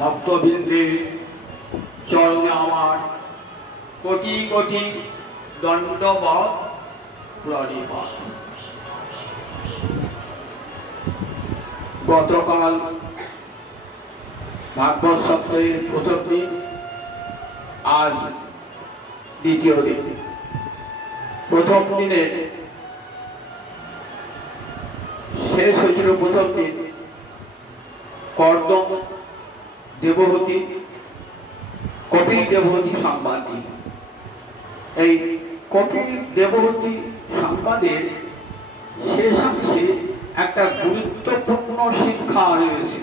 ভক্তবৃন্দের চরণে আমার কোটি কোটি দণ্ডবৎ প্রণিপাত। গতকাল ভাগবত সপ্তাহের প্রথম দিন, আজ দ্বিতীয় দিন। প্রথম দিনে শেষ হয়েছিল প্রথম দিন কর্দম দেবহূতি কপিল দেবহূতি সংবাদী। এই কপিল দেবহূতি সংবাদের শেষাংশে একটা গুরুত্বপূর্ণ শিক্ষা রয়েছে।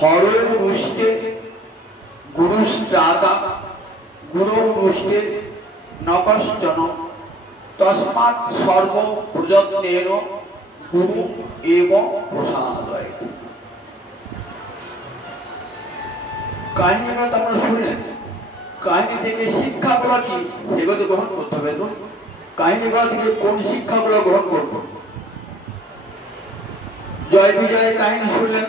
হরনুষ্টে গুরুস্ত্রাতা গুরুনুষ্টে নকশ্চন তস্মাৎ সর্ব প্রযত্নেন গুরু এবং প্রসাদয়। কাহিনীটা তোমরা শুনলেন, কাহিনী থেকে শিক্ষাগুলো কি সেগুলো গ্রহণ করতে হবে। কাহিনীগুলো থেকে কোন শিক্ষাগুলো গ্রহণ করব? জয় বিজয়ের কাহিনী শুনলেন,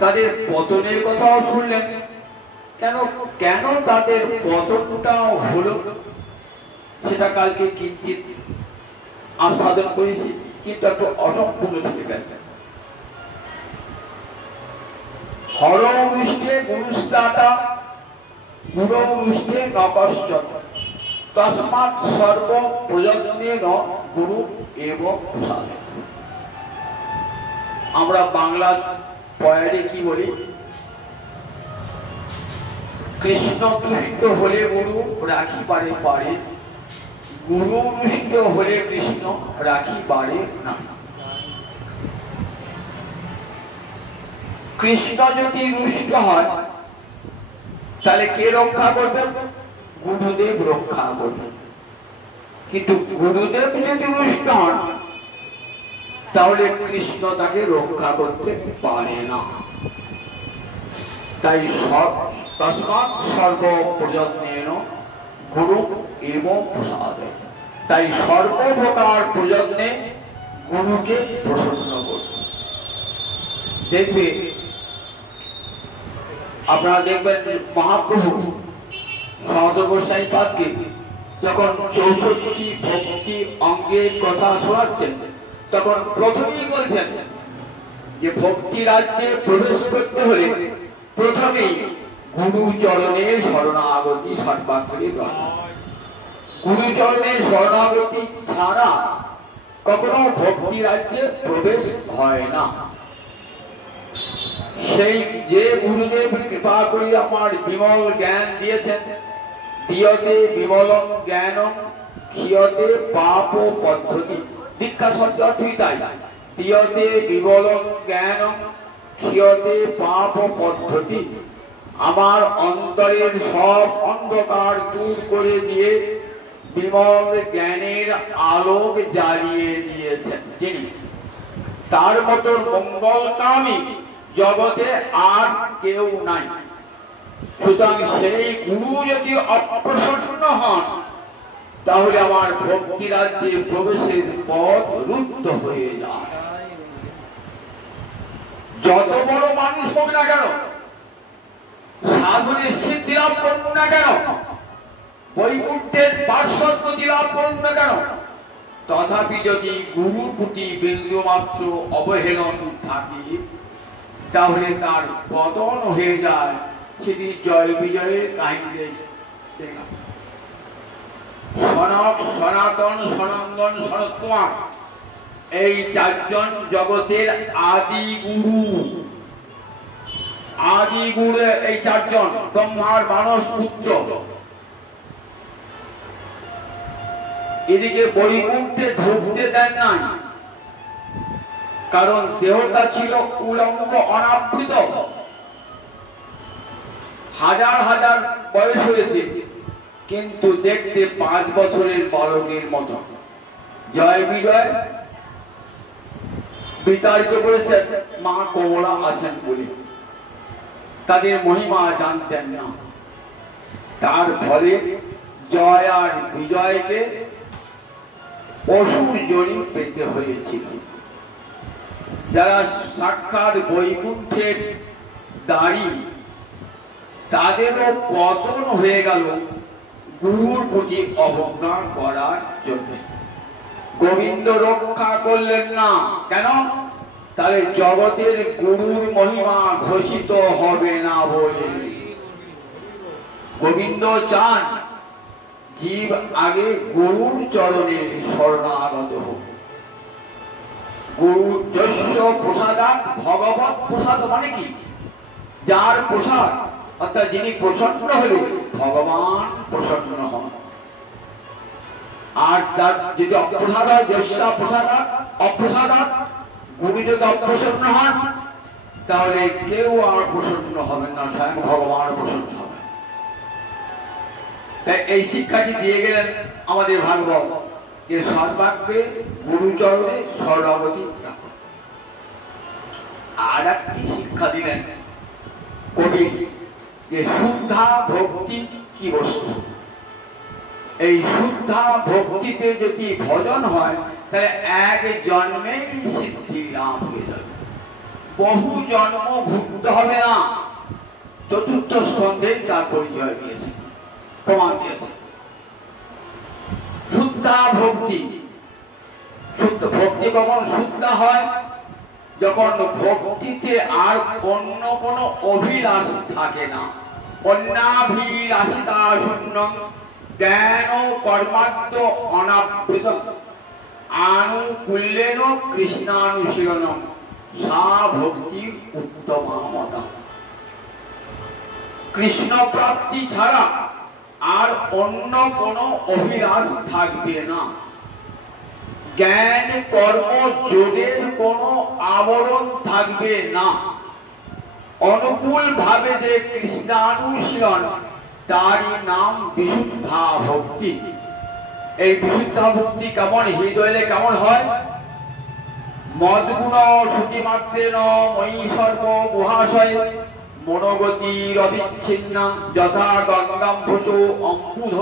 তাদের পতনের কথাও শুনলেন। কেন কেন তাদের পতনটা হলো সেটা কালকে কিঞ্চিত আস্বাদন করেছি, কিন্তু একটু অসম্পূর্ণ থেকে গেছে। হরনুষ্টে গুরুস্ত্রাতা গুরুনুষ্টে নকশ্চন তস্মাৎ সর্ব প্রযত্নেন গুরু এবং প্রসাদে। আমরা বাংলা পয়ারে কি বলি? কৃষ্ণ তুষ্ট হলে গুরু রাখি পারে পারে, গুরু রুষ্ট হলে কৃষ্ণ রাখি পারে না। কৃষ্ণ যদি রুষ্ট হয় তাহলে কে রক্ষা করবেন? গুরুদেব রক্ষা করবেন। কিন্তু গুরুদেব যদি রুষ্ট হন তাহলে কৃষ্ণ তাকে রক্ষা করতে পারে না। তাই তস্মাৎ সর্ব প্রযত্নেন গুরু এবং প্রসাদে। তাই সর্বপ্রকার প্রযত্নে গুরুকে প্রসন্ন করবে। দেখবে আপনারা দেখবেন মহাপ্রভু সহদেব গোস্বামী পাদকে যখন 64টি ভক্তি অঙ্গের কথা শোনাচ্ছেন, তখন প্রথমেই বলছেন যে ভক্তি রাজ্যে প্রবেশ করতে হলে প্রথমেই গুরুচরণে শরণাগতি সর্বাগ্রে দরকার। গুরুচরণে শরণাগতি ছাড়া কখনো ভক্তি রাজ্যে প্রবেশ হয় না। সেই যে গুরুদেব কৃপা করে আমার বিমল জ্ঞান দিয়েছেন, দিয়তে বিমলং জ্ঞানং ক্ষীয়তে পাপ পদ্ধতি। দীক্ষা শব্দ অর্থই তাই, দিয়তে বিমলং জ্ঞানং ক্ষীয়তে পাপ পদ্ধতি। আমার অন্তরের সব অন্ধকার দূর করে দিয়ে বিমল জ্ঞানের আলোক জ্বালিয়ে দিয়েছেন যিনি, তার মতো মঙ্গলকামী জগতে আর কেউ নাই। সুতরাং সেই গুরু যদি অপ্রসন্ন হন তাহলে আমার ভক্তি রাজ্যে প্রবেশের পথ রুদ্ধ হয়ে যায়। যত বড় মানুষ হোক না কেন, সাধনের সিদ্ধি লাভ করুন না কেন, বৈকুণ্ঠের পার্শ্বগতি লাভ করুন না কেন, তথাপি যদি গুরুর প্রতি বিন্দু মাত্র অবহেলন থাকে তাহলে তার পতন হয়ে যায়। সেটি জয় বিজয়ের কাহিনী দেখলাম। সনক, সনাতন, সনন্দন, সনত কুমার, এই চারজন জগতের আদি গুরু। আদি গুরু এই চারজন, ব্রহ্মার মানস পুত্র। এদিকে বৈকুণ্ঠে ঢুকতে দেন নাই, কারণ দেহটা ছিল উলঙ্গ অনাবৃত। হাজার হাজার বয়স হয়েছে, কিন্তু দেখতে 5 বছরের বালকের মতো। জয় বিজয় বিতাড়িত করেছেন মা কমলা আছেন বলে, তাদের মহিমা জানতেন না। তার ফলে জয় আর বিজয়কে অসুর জনি পেতে হয়েছিল। যারা সাক্ষাৎ বৈকুণ্ঠের দাঁড়ি, তাদেরও পতন হয়ে গেল গুরুর প্রতি অবজ্ঞা করার জন্য। গোবিন্দ রক্ষা করলেন না কেন? তাহলে জগতের গুরুর মহিমা ঘোষিত হবে না বলে। গোবিন্দ চান জীব আগে গুরুর চরণে শরণাগত হোক। গুরু যস্য প্রসাদাৎ ভগবৎ প্রসাদ মানে কি? যার প্রসাদ অর্থাৎ যিনি প্রসন্ন হলে ভগবান প্রসন্ন হন। আর তার যদি অপ্রসাদ হয়, যস্যা প্রসাদাৎ অপ্রসাদাৎ, গুরু যদি অপ্রসন্ন হন তাহলে কেউ আর প্রসন্ন হবেন না, স্বয়ং ভগবান প্রসন্ন হবেন। তাই এই শিক্ষাটি দিয়ে গেলেন আমাদের ভাগবত, যে সর্বাগ্রে গুরুচরণে শরণাগতি রাখো। আর একটি শিক্ষা দিলেন কবি, যে শুদ্ধা ভক্তি কি বস্তু। এই শুদ্ধা ভক্তিতে যদি ভজন হয় তাহলে এক জন্মেই সিদ্ধি লাভ হয়ে যাবে, বহু জন্ম ভুগতে হবে না। চতুর্থ স্কন্ধে তার পরিচয় দিয়েছে, প্রমাণ দিয়েছে। শুদ্ধা ভক্তি, শুদ্ধ ভক্তি কখন শুদ্ধ হয়? যখন ভক্তিতে আর অন্য কোন অভিলাষ থাকে না। অন্যাভিলাষিতা শূন্য জ্ঞান কর্মাদ্য অনাবৃত আনুকূল্যেন কৃষ্ণানুশীলনম সা ভক্তি উত্তমা মতা। কৃষ্ণ প্রাপ্তি ছাড়া আর অন্য কোন অভিলাষ থাকবে না। জ্ঞান কর্ম যোগের কোন আবরণ থাকবে না। অনুকূল ভাবে যে কৃষ্ণানুশীলন, তারই নাম বিশুদ্ধা ভক্তি। এই বিশুদ্ধা ভক্তি কেমন হৃদয়ে কেমন হয়? মদ্গুণ শ্রুতিমাত্রেণ ময়ি সর্ব গুহাশয় মনোগতির অবিচ্ছিন্না যথা গঙ্গাম্ভুষো অম্বুধ।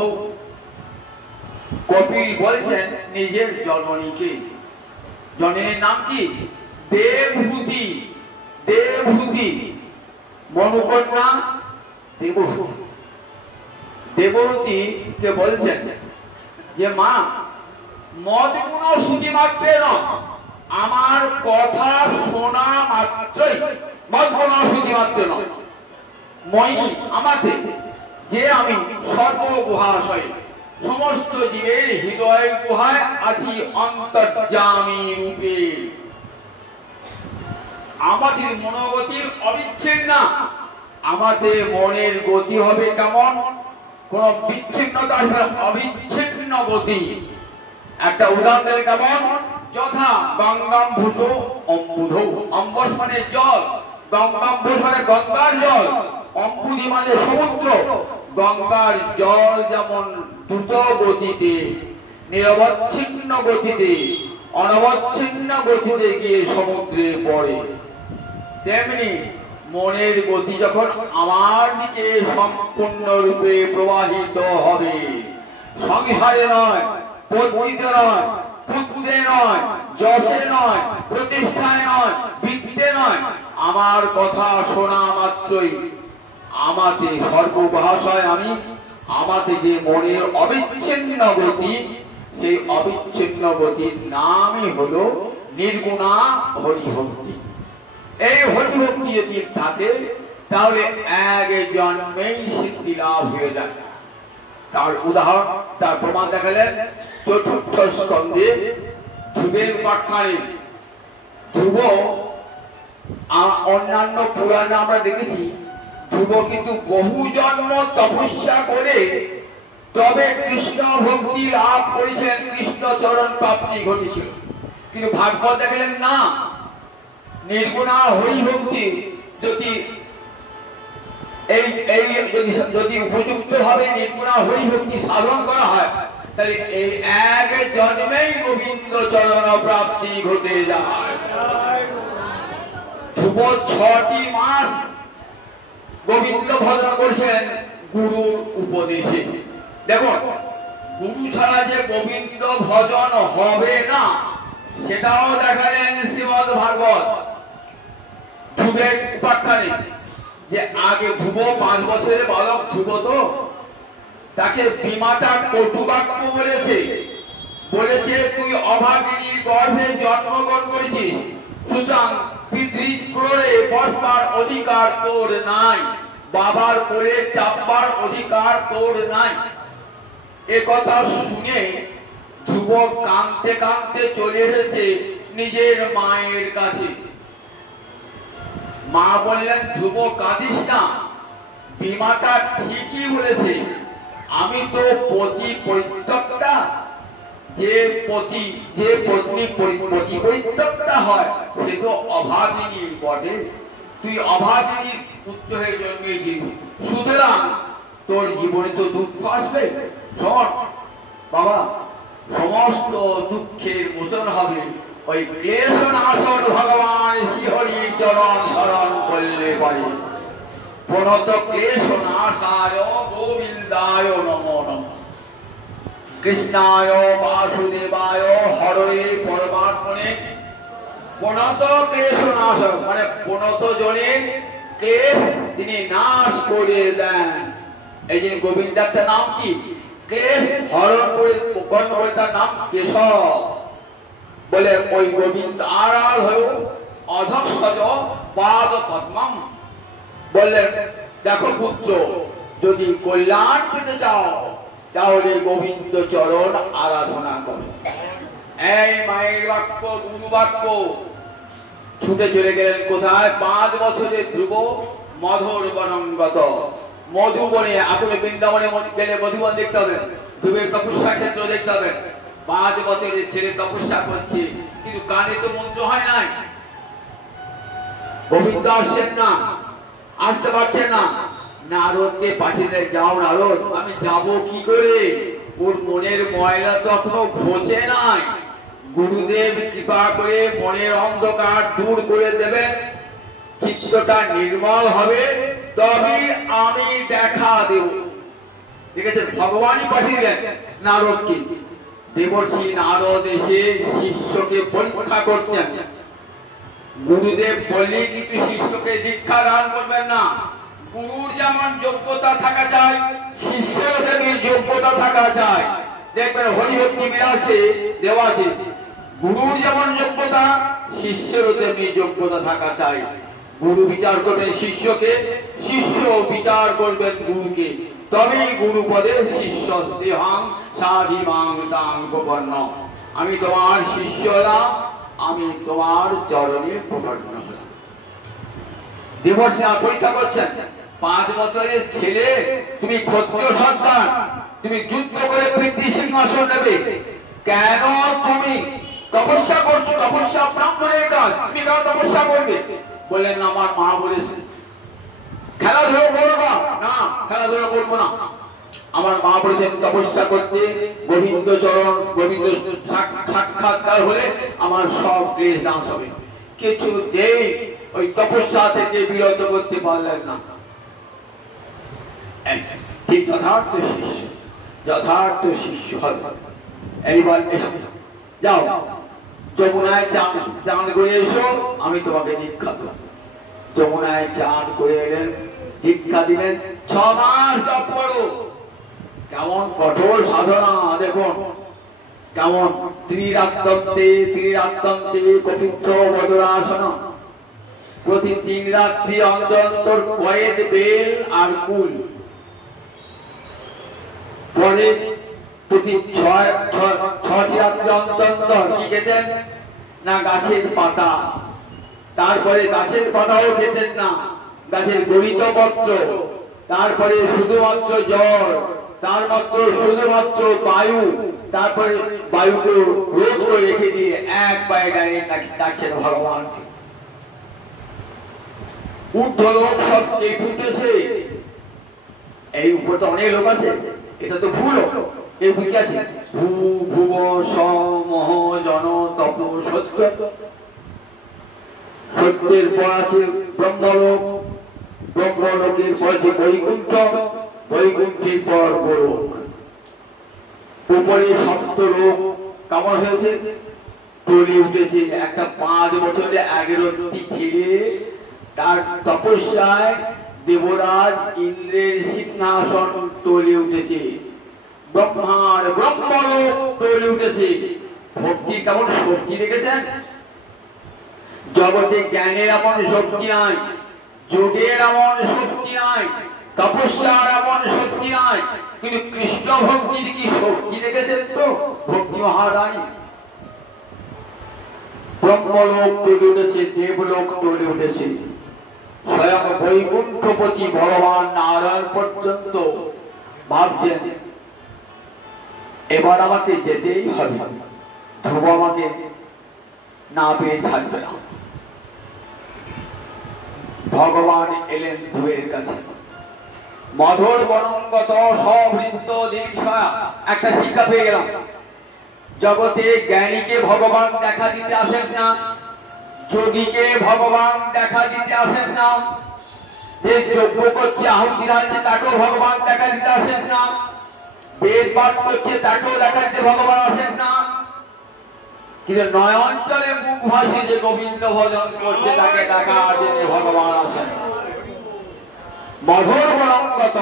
কপিল বলছেন নিজের জননীকে, জননীর নাম কি? দেবহূতি। দেবহূতি মনুকন্যা দেবহূতি। দেবহূতি কে বলছেন যে মা, মদ গুণ শ্রুতি মাত্রেণ, আমার কথা শোনা মাত্রই, মদ গুণ শ্রুতি মাত্রেণ মই আমাতে, যে আমি সর্বগুহাশয় সমস্ত জীবের হৃদয় গুহায় আছি অন্তর্যামী রূপে। আমাদের মনোগতির অবিচ্ছিন্ন, আমাদের মনের গতি হবে কেমন? কোন বিচ্ছিন্নতা আসবে, অবিচ্ছিন্ন গতি। একটা উদাহরণ দিলে কেমন? যথা গঙ্গাম্ভুষ অম্বুধ। অম্বুষ মানে জল, গঙ্গাম্ভুষ মানে গঙ্গার জল, অম্বুধি মানে সমুদ্র। গঙ্গার জল যেমন দ্রুত গতিতে, নিরবচ্ছিন্ন গতিতে, অনবচ্ছিন্ন গতিতে গিয়ে সমুদ্রে পড়ে, তেমনি মনের গতি যখন আমার দিকে সম্পূর্ণরূপে প্রবাহিত হবে, সংসারে নয়, পত্নীতে নয়, পুত্রে নয়, যশে নয়, প্রতিষ্ঠায় নয়, বিদ্যে নয়, আমার কথা শোনা মাত্রই আমাতে সর্বভাষায় আমি, আমাতে যে মনের অবিচ্ছিন্ন গতি, সেই অবিচ্ছিন্ন গতির নামই হলো নির্গুণা হরিভক্তি। এই হরিভক্তি যদি থাকে তাহলে এক জন্মেই সিদ্ধি লাভ হয়ে যায়। তার উদাহরণ, তার প্রমাণ দেখালেন চতুর্থ স্কন্ধে ধ্রুবের উপাখ্যানে। ধ্রুব, অন্যান্য পুরাণে আমরা দেখেছি ধ্রুব কিন্তু বহু জন্ম তপস্যা করে তবে কৃষ্ণ ভক্তি লাভ করেছেন, কৃষ্ণ চরণ প্রাপ্তি ঘটেছিল। কিন্তু ভাগবত দেখলেন না, নির্গুণা হরিভক্তি যদি উপযুক্ত ভাবে নির্গুণা হরিভক্তি সাধন করা হয় তাহলে এই এক জন্মেই গোবিন্দ চরণ প্রাপ্তি ঘটে যায়। ধ্রুব 6টি মাস গোবিন্দ ভজন করেছেন গুরুর উপদেশে। দেখুন, গুরু ছাড়া যে গোবিন্দ ভজন হবে না সেটাও দেখালেন শ্রীমদ ভাগবত। ধ্রুবের উপাখ্যানে যে আগে ধ্রুব 5 বছরের বালক ধ্রুব, তো তাকে বিমাতা কটুবাক্য বলেছে তুই অভাগিনীর গর্ভে জন্মগ্রহণ করেছিস, সুতরাং পিতৃক্রোড়ে বসবার অধিকার তোর নাই, বাবার কোলে চাপবার অধিকার তোর নাই। এ কথা শুনে ধ্রুব কাঁদতে কাঁদতে চলে এসেছে নিজের মায়ের কাছে। মা বললেন, ধ্রুব কাঁদিস না, বিমাতা ঠিকই বলেছে, আমি তো পতি পরিত্যক্তা। যে পত্নী পতি পরিত্যক্তা হয় সে তো অভাগিনী বটে। তুই অভাগিনীর পুত্র হয়ে জন্মেছিস, সুতরাং তোর জীবনে তো দুঃখ আসবে। শোন বাবা, সমস্ত দুঃখের মোচন হবে ওই ক্লেশ নাশন ভগবান শ্রীহরির চরণ শরণ করলে পারে। প্রণত ক্লেশ নাশায় গোবিন্দায় নমো নমঃ। কৃষ্ণায় বাসুদেবায় হরয়ে পরমাত্মনে। প্রণত ক্লেশ নাশ মানে প্রণত জনের ক্লেশ তিনি নাশ করে দেন। এই যে গোবিন্দার নাম কি? ক্লেশ হরণ করে তার নাম কেশব। বলে ওই গোবিন্দ আরাধয় অধক্ষজ পাদ পদ্মম। বললেন, দেখো পুত্র, যদি কল্যাণ পেতে চাও তাহলে গোবিন্দ চরণ আরাধনা করো। এই মায়ের বাক্য, গুরু বাক্য। ছুটে চলে গেলেন কোথায়? 5 বছরের ধ্রুব মধুর বনঙ্গত। মধুবনে, আপনি বৃন্দাবনে গেলে মধুবন দেখতে হবে, ধ্রুবের তপস্যা ক্ষেত্র দেখতে হবে। 5 বছরের ছেলে তপস্যা করছে, কিন্তু কানে তো মন্ত্র হয় নাই। গোবিন্দ আসছেন না, আসতে পারছেন না। নারদকে পাঠিয়ে, যাও নারদ, আমি যাব কি করে? ওর মনের ময়লা তো এখনো ঘোচে নাই। গুরুদেব কৃপা করে মনের অন্ধকার দূর করে দেবেন, চিত্তটা নির্মল হবে, তবে আমি দেখা দেব। দেখেছেন, ভগবানই পাঠিয়ে নারদকে। দেবর্ষি নারদ এসে শিষ্যকে পরীক্ষা করছেন। গুরুদেব বললে কিন্তু শিষ্যকে দীক্ষা দান করবেন না। গুরুর যেমন যোগ্যতা থাকা চাই, শিষ্যের তেমনি যোগ্যতা থাকা চাই। দেখবেন হরিভক্তি বিলাসে দেওয়া আছে, গুরুর যেমন যোগ্যতা শিষ্যেরও তেমনি যোগ্যতা থাকা চাই। গুরু বিচার করবেন শিষ্যকে, শিষ্য বিচার করবেন গুরুকে, তবেই গুরু পদে শিষ্য স্নেহাং সাধিমাং তাং গোপন্ন। আমি তোমার শিষ্য হলাম, আমি তোমার চরণে প্রপন্ন হলাম। দেবর্ষি পরীক্ষা করছেন, 5 বছরের ছেলে, তুমি ক্ষত্রিয় সন্তান, তুমি যুদ্ধ করে পিতৃ সিংহাসন নেবে, কেন তুমি তপস্যা করছো? তপস্যা ব্রাহ্মণের কাজ, তুমি কেন তপস্যা করবে? বললেন, আমার মা বলেছে। খেলাধুলো করবো না, খেলাধুলো করবো না। আমার মা বলেছেন তপস্যা করতে, গোবিন্দ চরণ, গোবিন্দ সাক্ষাৎকার হলে আমার সব ক্লেশ নাশ হবে। কিছুতেই ওই তপস্যা থেকে বিরত করতে পারলেন না। ঠিক যথার্থ শিষ্য, যথার্থ শিষ্য হবে। এইবার যাও যমুনায় চান করে এসো, আমি তোমাকে দীক্ষা দেব। যমুনায় চান করে এলেন, দীক্ষা দিলেন। 6 মাস জপ করো। কেমন কঠোর সাধনা দেখুন, কেমন ত্রিরাত্তন্তে কপিত্থ বদরাসন। প্রতি 3 রাত্রি অন্তর অন্তর কয়েদ বেল আর কুল। পরে প্রতি 6টি রাত্রি অন্তর অন্তর কি খেতেন না? গাছের পাতা। তারপরে গাছের পাতাও খেতেন না, গাছের গলিত পত্র। তারপরে শুধুমাত্র জল, শুধুমাত্র বায়ু। তারপরে বায়ুকে রোধ করে রেখে দিয়ে এক পায়ে দাঁড়িয়ে ডাকছেন ভগবানকে। ঊর্ধ্বলোক সব কেঁপে উঠেছে। এই উপর তো অনেক লোক আছে, এটা তো ভুল। এই বুঝে আছে, ভূ ভুব সমহ জন তপ সত্য। সত্যের পর আছে ব্রহ্মলোক, ব্রহ্মলোকের পর আছে বৈকুণ্ঠ, বৈকুণ্ঠের পর গোলোক। উপরে সপ্তলোক কেমন হয়েছে? টলি উঠেছে। একটা 5 বছরে আগরত্তি ছেলে তার তপস্যায় দেবরাজ ইন্দ্রের সিংহাসন টলি উঠেছে, ব্রহ্মার ব্রহ্মলোক টলি উঠেছে। ভক্তির কেমন শক্তি দেখেছেন? জগতে জ্ঞানের এমন শক্তি নাই, যোগের এমন শক্তি নাই, তপস্যার এমন শক্তি নাই, কিন্তু কৃষ্ণ ভক্তির কি শক্তি দেখেছেন তো? ভক্তি মহারানী ব্রহ্মলোক টলে উঠেছে, দেবলোক টলে উঠেছে। স্বয়ং বৈকুণ্ঠপতি ভগবান নারায়ণ পর্যন্ত ভাবছেন এবার আমাকে যেতেই হবে, ধ্রুব আমাকে না পেয়ে ছাড়বে না। ভগবান এলেন ধ্রুবের কাছে। মধুর বনঙ্গত সবৃত্ত দীর্ঘয়া। একটা শিক্ষা পেয়ে গেলাম, জগতে জ্ঞানীকে ভগবান দেখা দিতে আসেন না, যোগীকে ভগবান দেখা দিতে আসেন না, যে যজ্ঞ করছে আহুতি ঢালছে তাকেও ভগবান দেখা দিতে আসেন না, বেদ পাঠ করছে তাকেও দেখা দিতে ভগবান আসেন না, কিন্তু নয়ঞ্চলে মুখ ভাসি যে গোবিন্দ ভজন করছে তাকে দেখা দিতে ভগবান আসেন। মধুর বনঙ্গত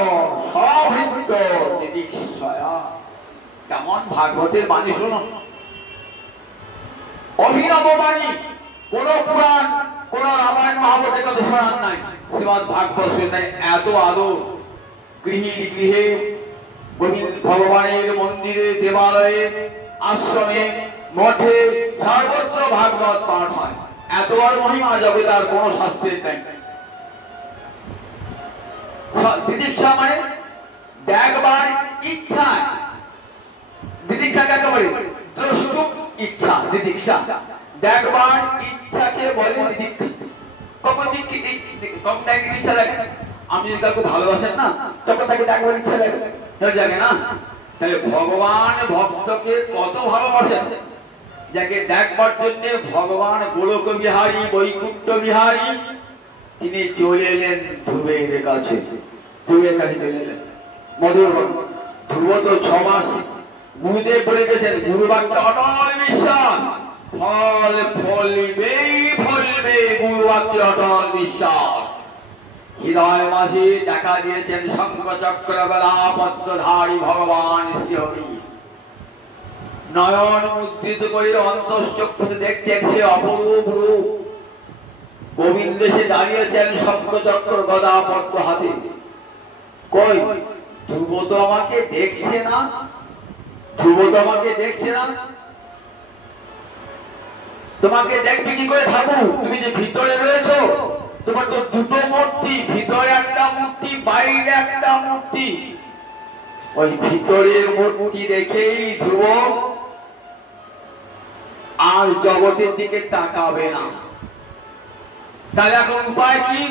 সবৃত্ত দিদিক্ষয়া। কেমন ভাগবতের বাণী শুনুন, অভিনব বাণী। কোন পুরাণ, কোন রামায়ণ মহাভারতের কথা শোনার নাই। শ্রীমদ ভাগবত শুনে এত আদর। গৃহে গৃহে ভগবানের মন্দিরে, দেবালয়ে, আশ্রমে, মঠে সর্বত্র ভাগবত পাঠ হয়। এত বড় মহিমা জগতে আর কোন শাস্ত্রের নাই। দিদিক্ষা মানে দেখবার ইচ্ছা। দিদিক্ষা কাকে বলে? দ্রষ্টুম ইচ্ছা। দিদিক্ষা দেখবার ইচ্ছাকে বলে দিদিক্ষা। কখন কখন দেখতে ইচ্ছা লাগে? আমি যদি কাউকে ভালোবাসেন না, তখন তাকে দেখবার ইচ্ছা লাগে না? তাহলে ভগবান ভক্তকে কত ভালোবাসেন, যাকে দেখবার জন্য ভগবান গোলক বিহারী, বৈকুণ্ঠ বিহারী তিনি চলে এলেন ধ্রুবের কাছে। ধ্রুবের কাছে চলে এলেন। মধুর ধ্রুব তো 6 মাস গুরুদেব বলে গেছেন, গুরু বাক্যে অটল বিশ্বাস। ফল ফলিবেই ফলবে, গুরু বাক্যে অটল বিশ্বাস। হৃদয় মাঝে দেখা দিয়েছেন শঙ্খ চক্র গলা পদ্মধারী ভগবান শ্রীহরি। নয়ন মুদ্রিত করে অন্তশ্চক্ষুতে দেখছেন সে অপরূপ রূপ। গোবিন্দ সে দাঁড়িয়েছেন শঙ্খ চক্র গদা পদ্ম হাতে। কই ধ্রুব তো আমাকে দেখছে না, ধ্রুব তো আমাকে দেখছে না। তোমাকে দেখবে কি করে ঠাকুর? তুমি যে ভিতরে রয়েছো, তোমার তো দুটো মূর্তি, ভিতরে একটা মূর্তি, বাইরে একটা মূর্তি। ওই ভিতরের মূর্তি দেখেই ধ্রুব আর জগতের দিকে তাকাবে না। তাহলে এখন উপায় কি?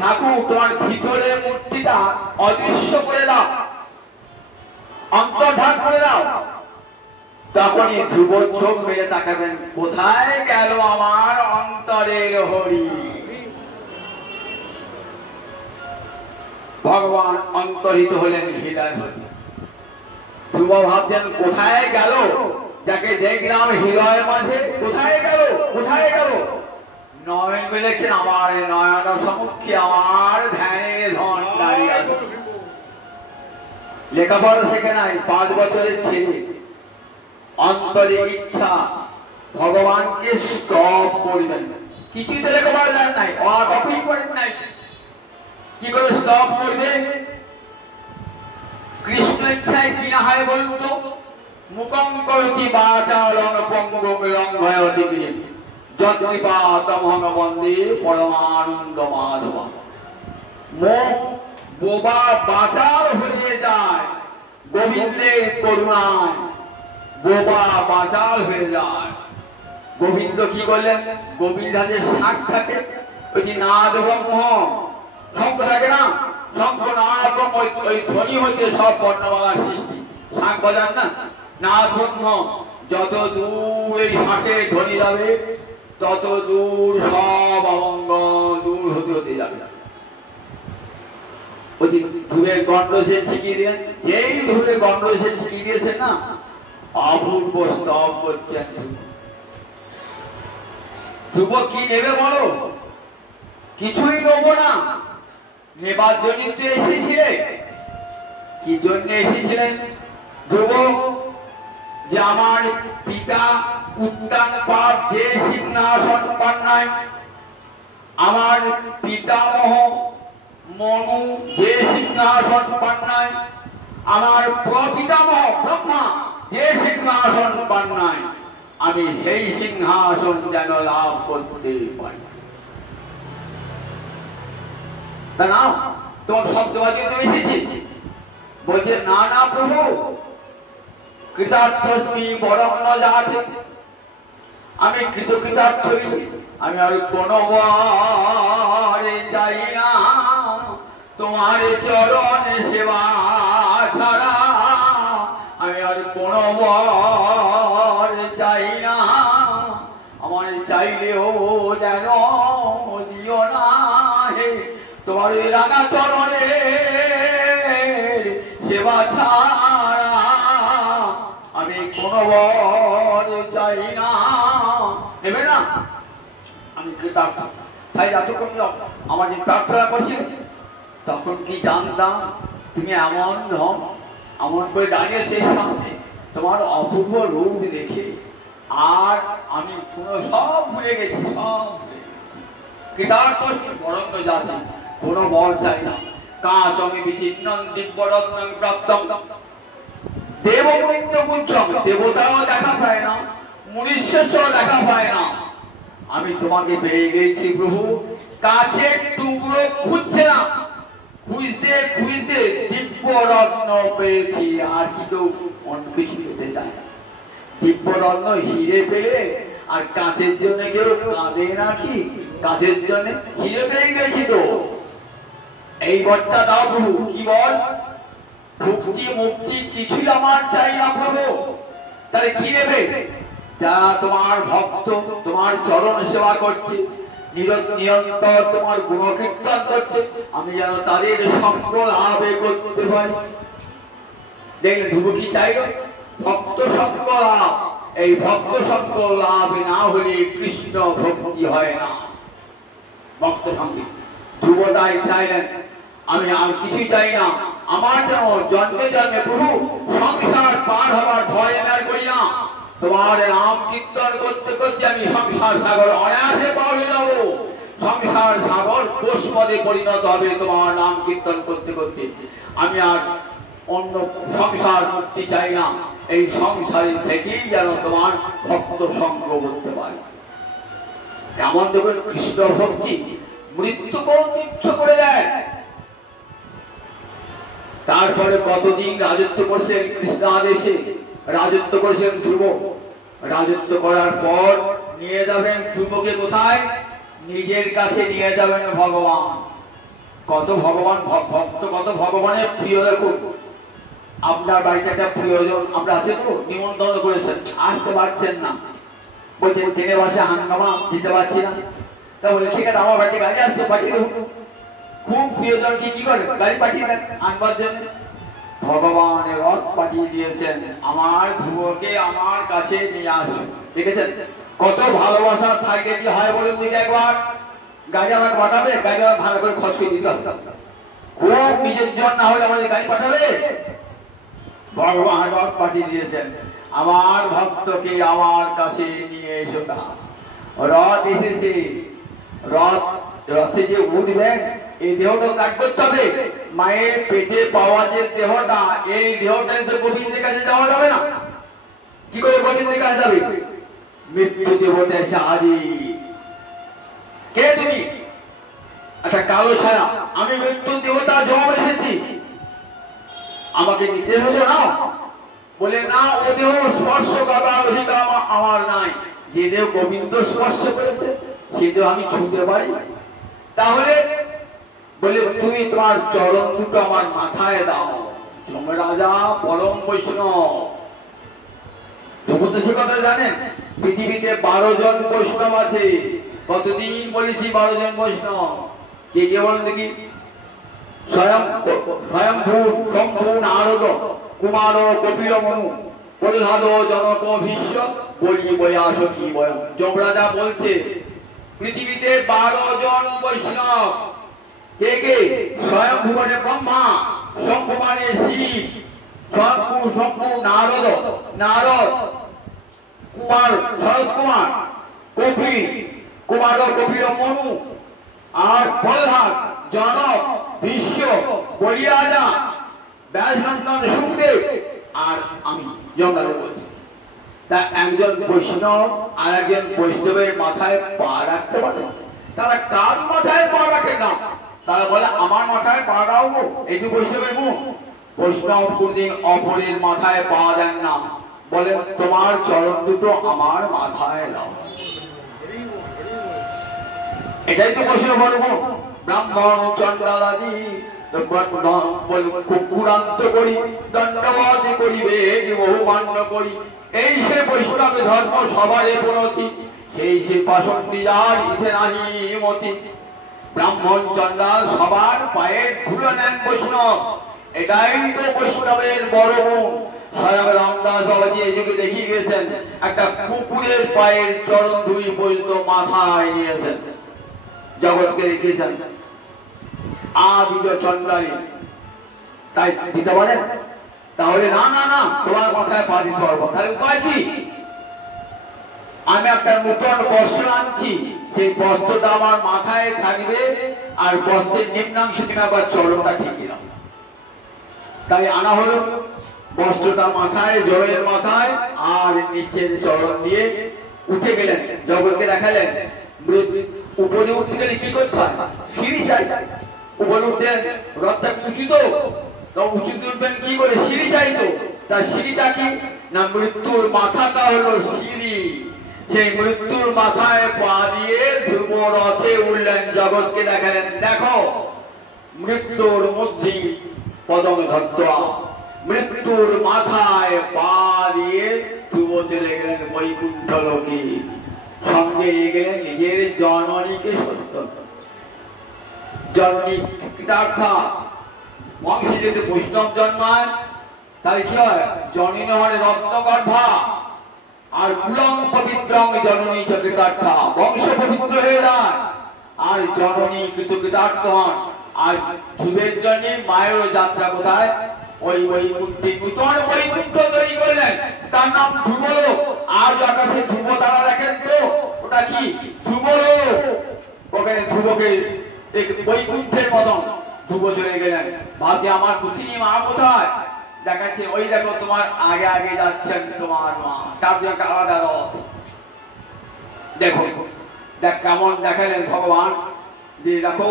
ঠাকুর তোমার ভিতরের মূর্তিটা অদৃশ্য করে দাও, অন্তর্ধান করে দাও। তখনই ধ্রুব চোখ মেলে তাকাবেন, কোথায় গেল আমার অন্তরের হরি। ভগবান অন্তর্হিত হলেন হৃদয় হতে। ধ্রুব ভাবছেন কোথায় গেল, যাকে দেখলাম হৃদয়ের মাঝে, কোথায় গেল, কোথায় গেল? নয়ন মিলেছেন আমার নয়ন সমুখে, আমার ধ্যানের ধন দাঁড়িয়ে আছে। লেখাপড়া শেখে নাই, 5 বছরের ছেলে। অন্তরে ইচ্ছা ভগবানকে স্তব করবেন। কিছুই তো লেখাপড়া জানেন নাই, কখনই করেন নাই, কি করে স্তব করবে? কৃষ্ণ ইচ্ছায় কি না হয় বলুন তো? মুখং করতি বাচালং পঙ্গং লঙ্ঘয়তি গিরিম যৎকৃপাতমহং বন্দে পরমানন্দ মাধব। মুখ বোবা বাচাল হয়ে যায় গোবিন্দের করুণায়, বোবা বাচাল হয়ে যায়। গোবিন্দ কি করলেন? গোবিন্দের শাক থাকে, ওই যে নাদ ব্রহ্ম শঙ্খ থাকে না, শঙ্খ নাদ ব্রহ্ম, ওই ধ্বনি হইতে সব বর্ণমালার সৃষ্টি। শাক বাজান না, নাদ ব্রহ্ম। যত দূর এই শাকের ধ্বনি যাবে, তত দূর সব অমঙ্গল দূর হতে হতে যাবে। ওই যে ধূপের গন্ধ সে ঠিকিয়ে দিলেন, যেই ধূপের গন্ধ সে ঠিকিয়ে দিয়েছেন না, অপূর্ব স্তব করছেন। ধ্রুব কি নেবে বলো? কিছুই নেব না। নেবার জন্য তো এসেছিলে। কি জন্য এসেছিলেন ধ্রুব? যে আমার পিতা উত্তানপাদ যে সিংহাসন পান্নায়, আমার পিতামহ মনু যে সিংহাসন পান্নায়, আমার প্রপিতামহ ব্রহ্মা যে সিংহাসন পান্নায়, আমি সেই সিংহাসন যেন লাভ করতে পারি। তা না তোমার শব্দবাদী তো এসেছি। বলছে না না প্রভু, কৃতার্থস্মি বরং ন যাচে, আমি কৃতকৃতার্থ হয়েছি। আমি আর কোনোবারে চাই না তোমার চরণ সেবা ছাড়া, আমি আর কোনোবারে চাই না। আমার চাইলেও যেন দিও না হে তোমার রাঙা চরণের সেবা ছাড়া, আমি কোনোবারে চাই না। নেবে না? আমি কৃতার্থ। তাই এতক্ষণ আমার যে প্রার্থনা করছিল, তখন কি জানতাম তুমি এমন ধন এমন করে দাঁড়িয়েছে সামনে, তোমার অপূর্ব রূপ দেখে আর আমি সব ভুলে গেছি, সব ভুলে গেছি। কৃতার্থ বরং যাচ্ছে, কোনো বল চাই না। কাঁচ আমি বিচিন্নন দিব্যরত্নং প্রাপ্তম, দেববৃন্দ গুঞ্জম, দেবতাও দেখা পায় না, মনুষ্যও দেখা পায় না। আমি তোমাকে পেয়ে গেছি প্রভু। কাছের টুকরো খুঁজছে না, খুঁজতে খুঁজতে দিব্যরত্ন পেয়েছি। আর কি কেউ অন্য কিছু পেতে চায় না? দিব্যরত্ন হিরে পেলে আর কাঁচের জন্য কেউ কাঁদে নাকি? কাঁচের জন্য হিরে পেয়ে গেছি তো। এই বরটা দাও প্রভু। কি বল? মুক্তি মুক্তি কিছুই আমার চাই না প্রভু। তাহলে কি নেবে? যারা তোমার ভক্ত, তোমার চরণ সেবা করছে, নিরন্তর তোমার গুণকীর্তন করছে, আমি যেন তাদের সঙ্গ লাভে করতে পারি। দেখলে ধ্রুব কি চাইল? ভক্ত সঙ্গ লাভ। এই ভক্ত সঙ্গ লাভ না হলে কৃষ্ণ ভক্তি হয় না। ভক্ত সঙ্গে ধ্রুব তাই চাইলেন, আমি আর কিছু চাই না। আমার যেন জন্মে জন্মে প্রভু সংসার পার হবার ভয় আর করি না। তোমার নাম কীর্তন করতে করতে আমি সংসার সাগর অনায়াসে পার হয়ে যাবো। সংসার সাগর কোষপদে পরিণত হবে তোমার নাম কীর্তন করতে করতে। আমি আর অন্য সংসার মুক্তি চাই না। এই সংসারে থেকেই যেন তোমার ভক্ত সঙ্গ করতে পারে। কেমন দেখবেন কৃষ্ণ ভক্তি মৃত্যু তুচ্ছ করে দেয়। তারপরে কতদিন রাজত্ব করছেন কৃষ্ণ আদেশে, রাজত্ব করেছেন ধ্রুব। রাজত্ব করার পর নিয়ে যাবেন ধ্রুবকে কোথায়? নিজের কাছে নিয়ে যাবেন ভগবান। কত ভগবান ভক্ত, কত ভগবানের প্রিয়। দেখুন আপনার বাড়িতে একটা প্রিয়জন আমরা আছে তো, নিমন্ত্রণ করেছেন, আসতে পারছেন না, বলছেন ট্রেনে বসে হাঙ্গামা দিতে পারছি না। তাহলে ঠিক আছে, আমার বাড়িতে গাড়ি আসতে পাঠিয়ে দেবো। খুব প্রিয়জনকে কি করে? গাড়ি পাঠিয়ে দেন আনবার জন্য। ভগবানের রথ পাঠিয়ে দিয়েছেন, আমার ধ্রুবকে আমার কাছে নিয়ে আসুন। দেখেছেন কত ভালোবাসা থাকলে কি হয় বলুন দিকে একবার? গাড়ি আমাকে পাঠাবে, গাড়ি আমার ভালো করে খরচ করে দিতে হবে। খুব নিজের জন না হলে আমাদের গাড়ি পাঠাবে? ভগবান রথ পাঠিয়ে দিয়েছেন, আমার ভক্তকে আমার কাছে নিয়ে এসো। রথ এসেছে, রথে যে উঠবেন এই দেহটা ত্যাগ করতে হবে। মায়ের পেটে পাওয়া যে দেহটা, এই দেহটাই তো গোবিন্দের কাছে যাওয়া যাবে না। কি করে গোবিন্দের কাছে যাবে? মৃত্যু দেবতা এসে আদি কে তুমি? একটা কালো ছায়া। আমি মৃত্যু দেবতা জন্ম এসেছি, আমাকে নিতে হলো না। বলে না, ও দেহ স্পর্শ করার অধিকার আমার নাই। যে দেহ গোবিন্দ স্পর্শ করেছে সে দেহ আমি ছুঁতে পারি? তাহলে বলে তুমি তোমার চরণ দুটো আমার মাথায় দাও। যমরাজা পরম বৈষ্ণব। সে কথা জানেন? পৃথিবীতে 12 জন বৈষ্ণব আছে। কতদিন বলেছি 12 জন বৈষ্ণব। কে কে বলেন দেখি? স্বয়ম্ভূ, শম্ভু, নারদ, কুমার, কপিল, মনু, প্রহ্লাদ, জনক, ভীষ্ম, বলি বয়া সখী বয়ম। যমরাজা বলছে পৃথিবীতে 12 জন বৈষ্ণব। কে কে? স্বয়ংভূ মানে ব্রহ্মা, শম্ভু মানে শিব, শম্ভু নারদ, কুমার শরৎ কুমার, কপিল কুমার, কপিল মনু, আর প্রহ্লাদ, জনক, ভীষ্ম, বলিরাজা, ব্যাসনন্দন, সুখদেব, আর আমি জঙ্গলে বলছি। তা একজন বৈষ্ণব আর একজন বৈষ্ণবের মাথায় পা রাখতে পারে? তারা কার মাথায় পা রাখে না? তারা বলে আমার মাথায় পা রাখবো, এই যে বৈষ্ণবের মুখ। বৈষ্ণব কোনদিন অপরের মাথায় পা দেন না, বলেন তোমার চরণ দুটো আমার মাথায় দাও। এটাই তো বৈষ্ণব ধর্ম। ব্রাহ্মণ চণ্ডালাদি কুকুরান্ত করি, দণ্ডবাদ করিবে বহু মান্য করি। এই সে বৈষ্ণব ধর্ম সবারে প্রণতি, সেই সে পাশন্ডি যার ইথে নাহি মতি। ব্রাহ্মণ চণ্ডাল সবার পায়ের ধুলো নেন বৈষ্ণব, এটাই তো বৈষ্ণবের বড় গুণ। স্বয়ং রামদাস বাবাজি এই যুগে দেখিয়ে গেছেন, একটা কুকুরের পায়ের চরণ ধুলি পর্যন্ত মাথায় নিয়েছেন, জগৎকে রেখেছেন। আদিজ চন্দ্রালী তাই দিতে পারেন? তাহলে না না না, তোমার মাথায় পা দিতে পারবো। তাহলে উপায় কি? আমি একটা নতুন বস্ত্র আনছি, সেই বস্ত্রটা আমার মাথায় থাকবে, আর বস্ত্রের নিম্নাংশ কিনা বা চরণটা ঠিকই না। তাই আনা হলো বস্ত্রটা মাথায়, জয়ের মাথায়, আর নিচের চরণ দিয়ে উঠে গেলেন, জগৎকে দেখালেন। উপরে উঠতে গেলে কি করতে হয়? সিঁড়ি চাই। উপরে উঠতে রথটা উঁচুত, তো উঁচুতে উঠবেন কি করে? সিঁড়ি চাই। তো তার সিঁড়িটা কি না, মৃত্যুর মাথাটা হলো সিঁড়ি। সেই মৃত্যুর মাথায় পা দিয়ে ধ্রুব রথে উঠলেন, জগৎকে দেখালেন দেখো মৃত্যুর মধ্যে পদম ধত্তা। মৃত্যুর মাথায় পা দিয়ে ধ্রুব চলে গেলেন বৈকুণ্ঠ লোকে, সঙ্গে গেলেন নিজের জননীকে। সত্য জননী কৃতার্থা বংশে যদি বৈষ্ণব জন্মায় তাহলে কি হয়? জননী হয় রত্নগর্ভা, আর কুলং পবিত্রং জননী চ কৃতার্থা, বংশ পবিত্র হয়ে যায়, আর জননী কৃতকৃতার্থ হন। আর ধ্রুবের জন্য মায়ের যাত্রা কোথায়? ওই বৈকুণ্ঠে নূতন বৈকুণ্ঠ তৈরি করলেন, তার নাম ধ্রুবলোক। আজ আকাশে ধ্রুব তারা দেখেন তো, ওটা কি? ধ্রুবলোক। ওখানে ধ্রুবকে বৈকুণ্ঠের মতন ধ্রুব চলে গেলেন। ভাবছি আমার পৃথিবী মা কোথায়? দেখাচ্ছে ওই দেখো তোমার আগে আগে যাচ্ছেন তোমার মা, তার জন্য একটা আলাদা রথ। দেখো দেখ কেমন দেখালেন ভগবান, যে দেখো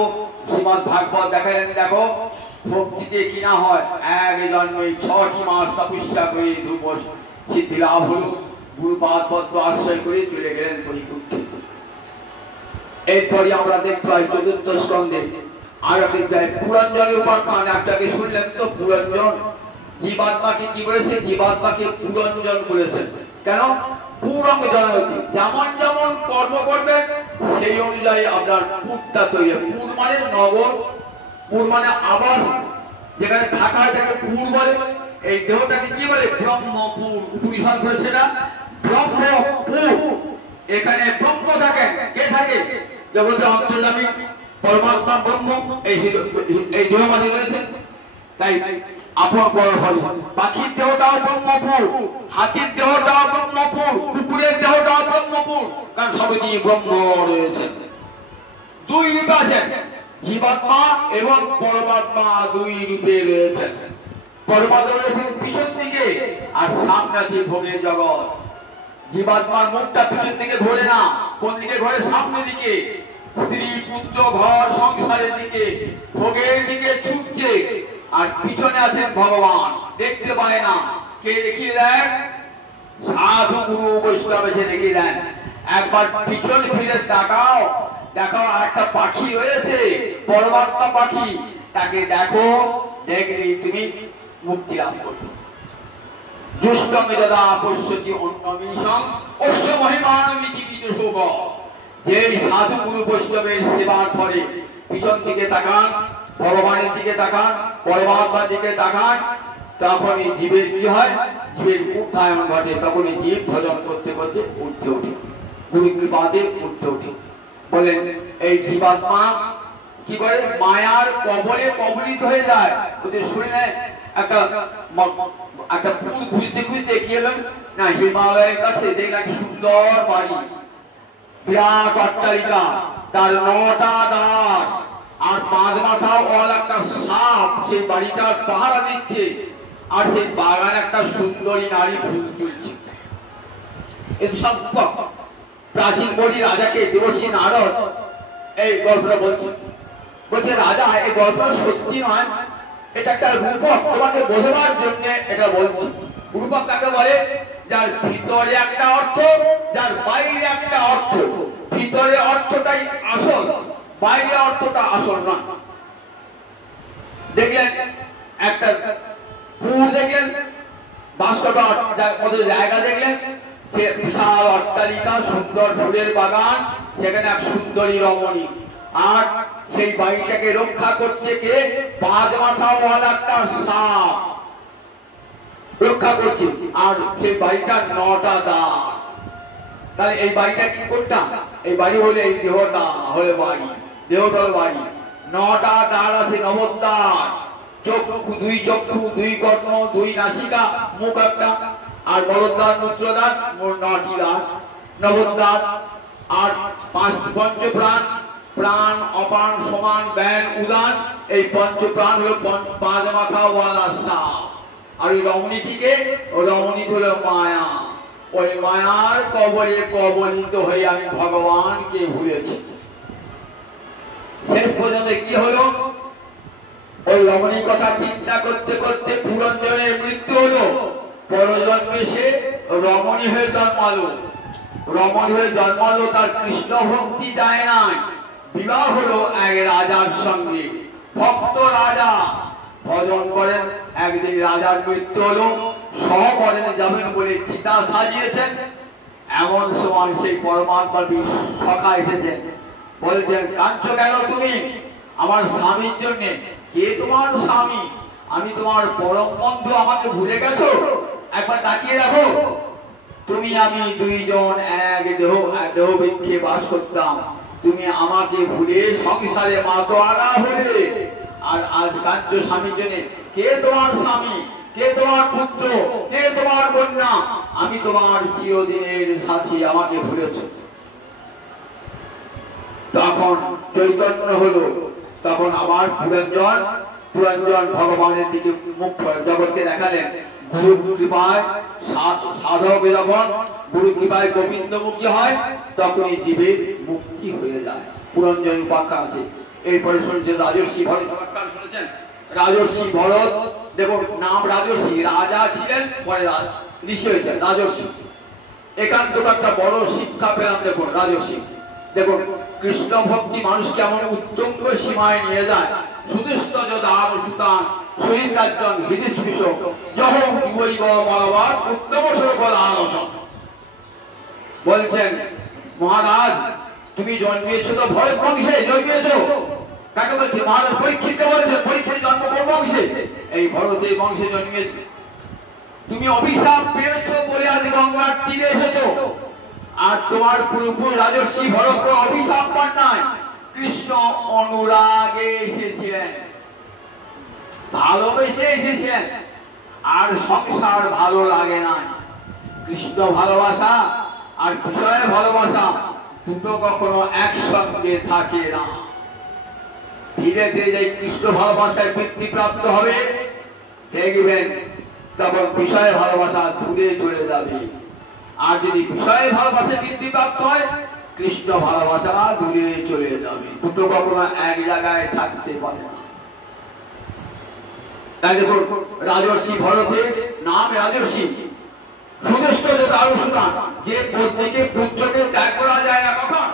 শ্রীমদ ভাগবত দেখালেন। দেখো ভক্তিতে কিনা হয়, এক জন্মে 6টি মাস তপস্যা করে ধ্রুব সিদ্ধি লাভ হল, গুরুপাদ পদ্ম আশ্রয় করে চলে গেলেন বৈকুণ্ঠে। এরপরে আমরা দেখতে পাই চতুর্থ স্কন্ধে আর একটি পুরঞ্জনের উপাখ্যান। একটাকে শুনলেন তো, পুরঞ্জন। জীবাত্মাকে কি বলেছে? জীবাত্মাকে পুরঞ্জন বলেছেন। কেন? পুরং জনতি, যেমন যেমন কর্ম করবেন সেই অনুযায়ী আপনার পুরটা তৈরি হবে। পুর মানে নগর, পুর মানে আবাস, যেখানে থাকা হয় তাকে পুর বলে। এই দেহটাকে কি বলে? ব্রহ্মপুর। উপনিষদ বলেছে না ব্রহ্মপুর। এখানে ব্রহ্ম থাকেন। কে থাকে? জগতে অন্তর্যামী পরমাত্মা ব্রহ্ম। এই দেহ মাঝে রয়েছে। তাই আপন বড় ফল। পাখির দেহটাও ব্রহ্মপুর, হাতির দেহটাও ব্রহ্মপুর, কুকুরের দেহটাও ব্রহ্মপুর, কারণ সবই ব্রহ্ম রয়েছে। দুই রূপে আছেন, জীবাত্মা এবং পরমাত্মা দুই রূপে রয়েছেন। পরমাত্মা রয়েছেন পিছন দিকে, আর সামনে আছে ভোগের জগৎ। জীবাত্মার মুখটা পিছন দিকে ঘোরে না, কোন দিকে ঘোরে? সামনের দিকে। স্ত্রী পুত্র ঘর সংসারের দিকে, ভোগের দিকে ছুটছে। আর পিছনে আছেন ভগবান, দেখতে পায় না। কে দেখিয়ে দেন? সাধু গুরু বৈষ্ণব এসে দেখিয়ে দেন। একবার পিছন ফিরে তাকাও, দেখো একটা পাখি রয়েছে, পরমাত্মা পাখি, তাকে দেখো, দেখলে তুমি মুক্তি লাভ করবে। দুষ্টং যদা পশ্যতি অন্নমিষং অস্য মহিমানমিতি বিদুষোভ। যে সাধু গুরু বৈষ্ণবের সেবার পরে পিছন দিকে তাকান, ভগবানের দিকে তাকান, পরমাত্মার দিকে তাকান, তখন এই জীবের কি হয়? জীবের উত্থায়ন ঘটে। তখন এই জীব ভজন করতে করতে উঠতে ওঠে, গুরু কৃপাতে উঠতে ওঠে। বলেন এই জীবাত্মা কি করে মায়ার কবলে কবলিত হয়ে যায়। ওদের শুনে একটা ফুল খুঁজতে খুঁজতে কি হলো না, হিমালয়ের কাছে দেখলাম সুন্দর বাড়ি, বিরাট অট্টালিকা, তার 9টা দ্বার আর 5 মাথা ওয়ালা একটা সাপ সেই বাড়িটার পাহারা দিচ্ছে, আর সেই বাগান একটা সুন্দরী নারী ফুল তুলছে। এই সব প্রাচীন বলি রাজাকে দেবর্ষী নারদ এই গল্পটা বলছে। বলছে রাজা এই গল্পটা সত্যি নয়, এটা একটা রূপক, তোমাকে বোঝাবার জন্য এটা বলছি। রূপক কাকে বলে? যার ভিতরে একটা অর্থ, যার বাইরে একটা অর্থ। ভিতরে অর্থটাই আসল, বাইরে অর্থটা আসল নয়। দেখলেন একটা পুর, দেখলেন বাস্তবটা মতো জায়গা, দেখলেন সে বিশাল অট্টালিকা, সুন্দর ফুলের বাগান, সেখানে এক সুন্দরী রমণী, আর সেই বাড়িটাকে রক্ষা করছে কে? 5 মাথা ওয়ালা একটা সাপ রক্ষা করছে, আর সেই বাড়িটা 9টা দ্বার। তাহলে এই বাড়িটা কি করতাম? এই বাড়ি হলে এই দেহটা হলে বাড়ি, দেহটা হলো বাড়ি। 9টা দ্বার আছে, নবদ্বার, চক্ষু 2 চক্ষু, 2 কর্ণ, 2 নাসিকা, মুখ একটা, আর বলদ্বার, মূত্রদ্বার, মোট 9টি দ্বার, নবদ্বার। আর 5 পঞ্চপ্রাণ, প্রাণ, অপান, সমান, ব্যান, উদান, এই পঞ্চপ্রাণ হলো 5 মাথা ওয়ালা সাপ। আর ওই রমণীটিকে, ওই রমণী হলো মায়া। ওই মায়ার কবলে কবলিত হয়ে আমি ভগবানকে ভুলেছি। শেষ পর্যন্ত কি হলো? ওই রমণীর কথা চিন্তা করতে করতে পুরঞ্জনের মৃত্যু হলো। পরজন্মে সে রমণী হয়ে জন্মালো। রমণী হয়ে জন্মালো, তার কৃষ্ণ ভক্তি যায় নাই। বিবাহ হলো এক রাজার সঙ্গে। ভক্ত রাজা ভজন করেন। একদিন রাজার মৃত্যু হলো, সহবরণে যাবেন বলে চিতা সাজিয়েছেন। এমন সময় সেই পরমাত্মার সখা এসেছেন, বলছেন কাঁদছো কেন তুমি? আমার স্বামীর জন্য। কে তোমার স্বামী? আমি তোমার পরম বন্ধু, আমাকে ভুলে গেছো? একবার তাকিয়ে দেখো, তুমি আমি 2 জন এক দেহ বৃক্ষে বাস করতাম, তুমি আমাকে ভুলে সংসারে মাতোয়ারা হলে, আর আজ কাঁদছো স্বামীর জন্য। কে তোমার স্বামী? কে তোমার পুত্র? কে তোমার কন্যা? আমি তোমার চিরদিনের সাথী, আমাকে ভুলেছ। তখন চৈতন্য হলো। তখন আবার পুরঞ্জন ভগবানের দিকে মুখ করে জগৎকে দেখালেন। গুরু কৃপায় সাধক যখন গুরু কৃপায় গোবিন্দমুখী হয়, তখনই জীবের মুক্তি হয়ে যায়। পুরঞ্জন উপাখ্যান আছে। এরপরে শুনছেন রাজর্ষি ভরত উপাখ্যান শুনেছেন। রাজর্ষি ভরত, দেখুন নাম রাজর্ষি, রাজা ছিলেন, পরে ঋষি হয়েছেন রাজর্ষি। একান্ত একটা বড় শিক্ষা পেলাম। দেখুন রাজর্ষি, দেখুন কৃষ্ণ ভক্তি মানুষকে এমন উত্তঙ্গ সীমায় নিয়ে যায়। সুদৃষ্ট যদাম সুতান শহীদ রাজ্যং হৃদিস্পৃশ যহং যুবৈব মলবাদ উত্তম সরবল আলসম। বলছেন মহারাজ, তুমি জন্মিয়েছো তো ভরত বংশে জন্মিয়েছো। কাকে বলছে? মহারাজ পরীক্ষিতকে বলছেন, পরীক্ষিত জন্ম কোন বংশে? এই ভরতের বংশে জন্মিয়েছে। তুমি অভিশাপ পেয়েছো বলে আজ গঙ্গার তীরে এসেছো। আর তোমার পূর্বপুরুষ রাজর্ষি ভরত অভিশাপ পান নাই, কৃষ্ণ অনুরাগে এসেছিলেন, ভালোবেসে এসেছিলেন। আর সংসার ভালো লাগে না। কৃষ্ণ ভালোবাসা আর বিষয়ে ভালোবাসা দুটো কখনো একসঙ্গে থাকে না। ধীরে ধীরে যে কৃষ্ণ ভালোবাসায় বৃদ্ধি প্রাপ্ত হবে, দেখবেন তখন বিষয়ে ভালোবাসা দূরে চলে যাবে। আর যদি বিষয়ে ভালোবাসা বৃদ্ধি প্রাপ্ত হয়, কৃষ্ণ ভালোবাসা দূরে চলে যাবে। দুটো কখনো এক জায়গায় থাকতে পারে না। তাই দেখুন রাজর্ষি ভরতের নাম রাজর্ষি। সুদৃষ্ট সুতান, যে পত্নীকে পুত্রকে ত্যাগ করা যায় না কখন?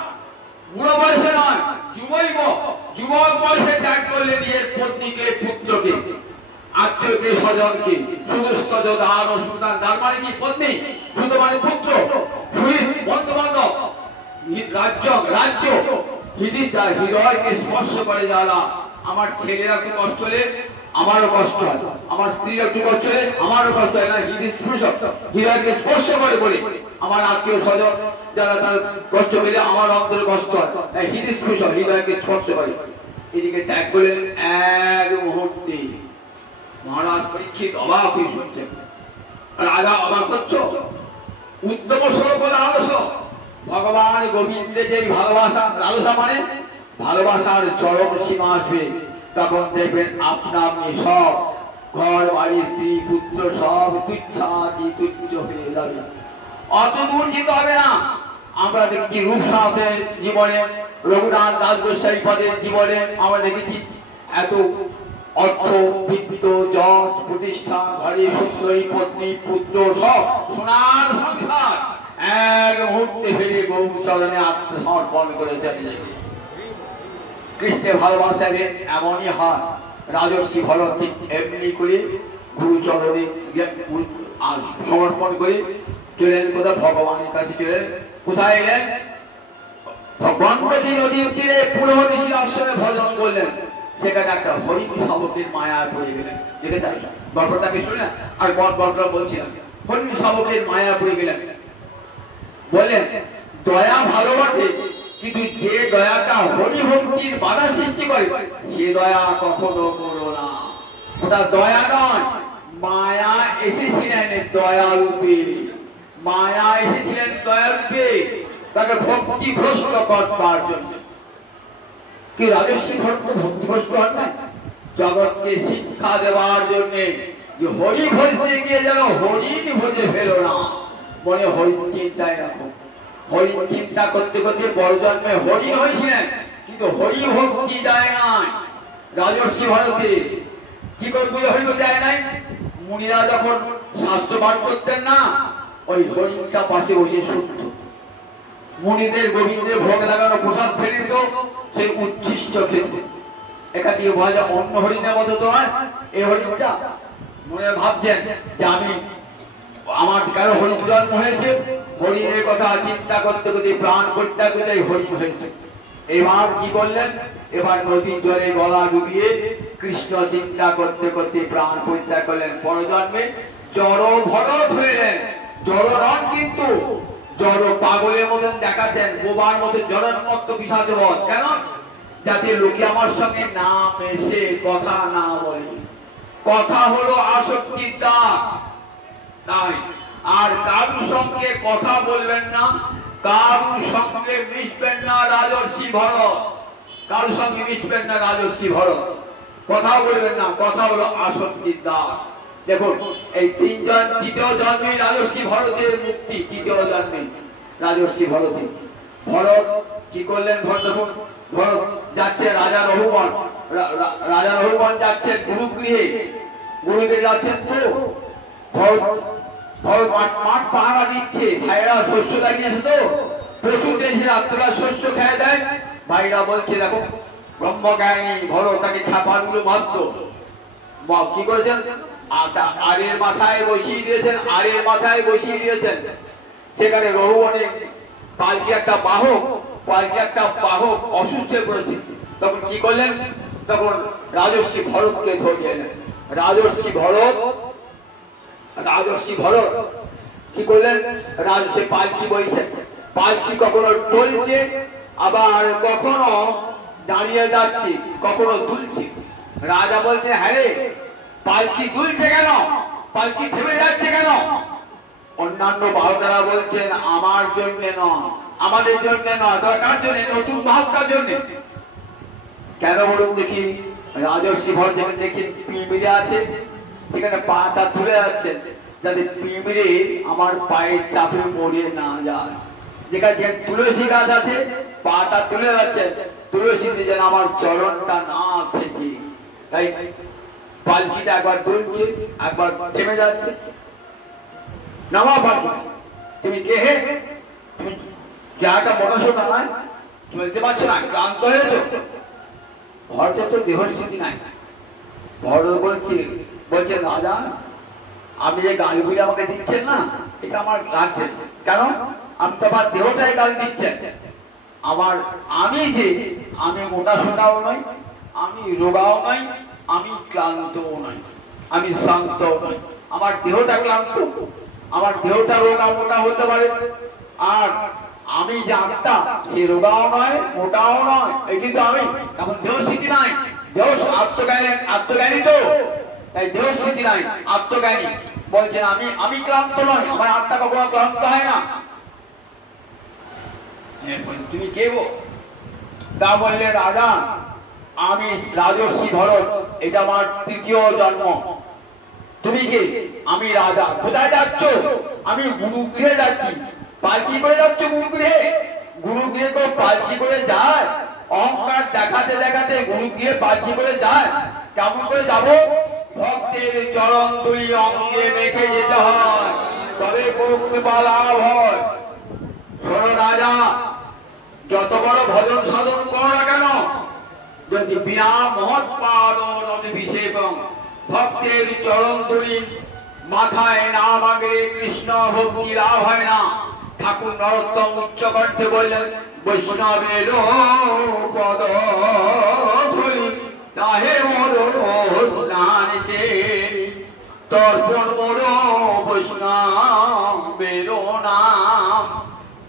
বুড়ো বয়সে নয়, যুবক বয়সে ত্যাগ করলে নিজের পত্নীকে, পুত্রকে, আত্মীয়কে, স্বজনকে। সুদৃষ্ট সুতান, তার মানে কি? পত্নী, শুধু মানে পুত্র, শহীদ, বন্ধু বান্ধব, রাজ্য, হৃদয়কে স্পর্শ করে যারা। আমার ছেলেরা একটু কষ্ট হলে আমারও কষ্ট হয়, আমার স্ত্রীর একটু কষ্ট হলে আমারও কষ্ট হয় না। হৃদয়কে স্পর্শ করে বলে আমার আত্মীয় স্বজন যারা তার কষ্ট পেলে আমার অন্তরে কষ্ট হয়, হৃদস্পর্শ হৃদয়কে স্পর্শ করে। এদিকে ত্যাগ করলেন এক মুহূর্তে। মহারাজ পরীক্ষিত অবাক হয়ে শুনছেন। রাজা অবাক হচ্ছ, উদ্যম শ্লোক লালস, ভগবান গোবিন্দের যে ভালোবাসা, লালসা মানে ভালোবাসার চরম সীমা আসবে, তখন দেখবেন আপনা আপনি সব ঘর বাড়ি স্ত্রী পুত্র সব তুচ্ছাতি তুচ্ছ হয়ে যাবে, অত দূর যেতে হবে না। আমরা দেখেছি রূপসাথের জীবনে, রঘুনাথ দাস গোস্বামী পদের জীবনে আমরা দেখেছি এত অর্থ বিত্ত যশ প্রতিষ্ঠা, ঘরে সুন্দরী পত্নী পুত্র সব সোনার সংসার এক মুহূর্তে ফেলে গৌচরণে আত্মসমর্পণ করে চলে যাবে। কৃষ্ণের ভালোবাসা এমনই হয়। রাজর্ষি ভরত ঠিক এমনি করে গুরুচরণে সমর্পণ করে চলেন কোথায়, ভগবানের কাছে চলেন। কোথায় এলেন? গণ্ডকী নদীর তীরে পুরো ঋষির আশ্রমে ভজন করলেন। সেখানে একটা হরিণ শাবকের মায়ায় পড়ে গেলেন। দেখেছেন গল্পটাকে শুনে আর গল্পটা বলছিলাম। হরিণ শাবকের মায়া পড়ে গেলেন। বলেন দয়া ভালো বটে, কিন্তু যে দয়াটা হরি ভক্তির বাধা সৃষ্টি করে সে দয়া কখনো করো না। ওটা দয়া নয়, মায়া এসেছিলেন দয়া রূপে, মায়া এসেছিলেন দয়া রূপে তাকে ভক্তি ভ্রষ্ট করবার জন্য। কি রাজস্বী ভক্ত ভক্তি ভ্রষ্ট হন না, জগৎকে শিক্ষা দেওয়ার জন্য যে হরি ভজতে গিয়ে যেন হরিণ ভজে ফেলো না, মনে হরিণ চিন্তায় রাখো। হরিণ চিন্তা করতে করতে বড় জন্মে হরিণ হয়েছিলেন, কিন্তু হরি ভক্তি যায় নাই। রাজর্ষি ভারতে কি করে হরি যায় নাই? মুনিরা যখন শাস্ত্র পাঠ করতেন না, ওই হরিণটা পাশে বসে শুনত। মুনিদের গোবিন্দের ভোগ লাগানো প্রসাদ ফেলে দিত, সেই উচ্ছিষ্ট খেত। এখান দিয়ে বলা যায় অন্য হরিণের মতো তো নয়, এই হরিণটা মনে ভাবছেন যে আমি আমার কারো হরিণ জন্ম হয়েছে, হরিণের কথা চিন্তা করতে করতে প্রাণ পরিত্যাগ করতে হরিণ হয়েছে। এবার কি করলেন? এবার নদীর জলে গলা ডুবিয়ে কৃষ্ণ চিন্তা করতে করতে প্রাণ পরিত্যাগ করলেন। পরজন্মে জড় ভরত হইলেন। জড় নন, কিন্তু জড় পাগলের মতন দেখাতেন, বোবার মতো জড়ন্মত্ত বিষাদবৎ। কেন? যাতে লোকে আমার সঙ্গে না মেশে, কথা না বলে। কথা হলো আসক্তির দাগ, তাই আর কারুর সঙ্গে কথা বলবেন না, কারুর সঙ্গে মিশবেন না রাজর্ষি ভরত, কারুর সঙ্গে মিশবেন না রাজর্ষি ভরত, কথা বলবেন না, কথা হলো আসক্তির দাগ। দেখুন এই তিনজন, তৃতীয় জন্মে রাজর্ষি ভরতের মুক্তি, তৃতীয় জন্মে রাজর্ষি ভরতে। ভরত কি করলেন? ভরত যাচ্ছে রাজা রঘুবন, রাজা রঘুবন যাচ্ছেন গুরুগৃহে, গুরুদেব যাচ্ছেন তো ভরত মাঠ পাহারা দিচ্ছে। ভাইরা শস্য লাগিয়েছে তো, পশু এসে রাত্রা শস্য খেয়ে দেয়। ভাইরা বলছে দেখো ব্রহ্মজ্ঞানী ভরত তাকে খাবারগুলো মাত্র কি করেছেন, আরের মাথায় বসিয়ে দিয়েছেন, আরের মাথায় বসিয়ে দিয়েছেন। সেখানে রঘুবনে পালকি একটা বাহক অসুস্থ হয়ে পড়েছে। তখন কি করলেন? তখন রাজর্ষি ভরতকে ধরিয়ে এলেন। রাজর্ষি ভরত কি করলেন? সে পালকি বইছে, পালকি কখনো টলছে, আবার কখনো দাঁড়িয়ে যাচ্ছে, কখনো দুলছে। রাজা বলছে হ্যাঁ রে, পালকি দুলছে কেন, পালকি থেমে যাচ্ছে কেন? অন্যান্য বাহকেরা বলছেন আমার জন্য নয়, আমাদের জন্য নয়, দরকার জন্য, নতুন বাহকটার জন্য। কেন বলুন দেখি? রাজর্ষি ভরত যেখানে দেখছেন পিঁপড়ে আছে, সেখানে পাটা তুলে যাচ্ছেন যাতে পিঁপড়ে আমার পায়ের চাপে মরে না যায়। যেখানে তুলসী গাছ আছে, পাটা তুলে যাচ্ছেন তুলসীতে যেন আমার চরণটা না থেকে। তাই পালকিটা একবার দুলছে, একবার থেমে যাচ্ছে। নামা পালকি, তুমি কে হে? তুমি জায়গাটা মোটাশোটা নয়, চলতে পারছো না, ক্লান্ত হয়েছো। ভরতের তো দেহ স্থিতি নাই। ভরত বলছে রাজা আপনি যে গাল ঘুরে আমাকে দিচ্ছেন না, এটা আমার লাগছে। কেন? আমি তো আমার দেহটাই গাল দিচ্ছেন। আমি মোটা সোটাও নই, আমি রোগাও নই, আমি ক্লান্তও নই, আমি শান্তও নই, আমার দেহটা ক্লান্ত, আমার দেহটা রোগা মোটা হতে পারে, আর আমি যে আত্মা সে রোগাও নয় মোটাও নয়, এই কিন্তু আমি তখন দেহ স্থিতি নাই, দেহ আত্মজ্ঞানী তো, তাই দেহ স্থিতি নাই, আত্মজ্ঞানী বলছেন আমি ক্লান্ত নয়, আমার আত্মা কখনো ক্লান্ত হয় না। তুমি কে গো? তা বললে রাজা আমি রাজর্ষি ভরত, এটা আমার তৃতীয় জন্ম। তুমি কে? আমি রাজা। কোথায় যাচ্ছ? আমি গুরুগৃহে যাচ্ছি। পালকি করে যাচ্ছ গুরুগৃহে? গুরুগৃহে তো পালকি করে যায়? অহংকার দেখাতে দেখাতে গুরুগৃহে পালকি করে যায়? কেমন করে যাব? ভক্তের চরণ ধুলি অঙ্গে মেখে যেতে হয়, তবে গুরু কৃপা লাভ হয়। শোনো রাজা, যত বড় ভজন সাধন করো না কেন, যদি বিনা মহৎ পাদ অভিষেক ভক্তের চরণ ধুলি মাথায় না মাগে কৃষ্ণ ভক্তি লাভ হয় না। ঠাকুর নরোত্তম উচ্চ কণ্ঠে বললেন, বৈষ্ণবের পদ ধুলি তাহে মোর স্নান কেলি, তর্পণ মোর বৈষ্ণবের নাম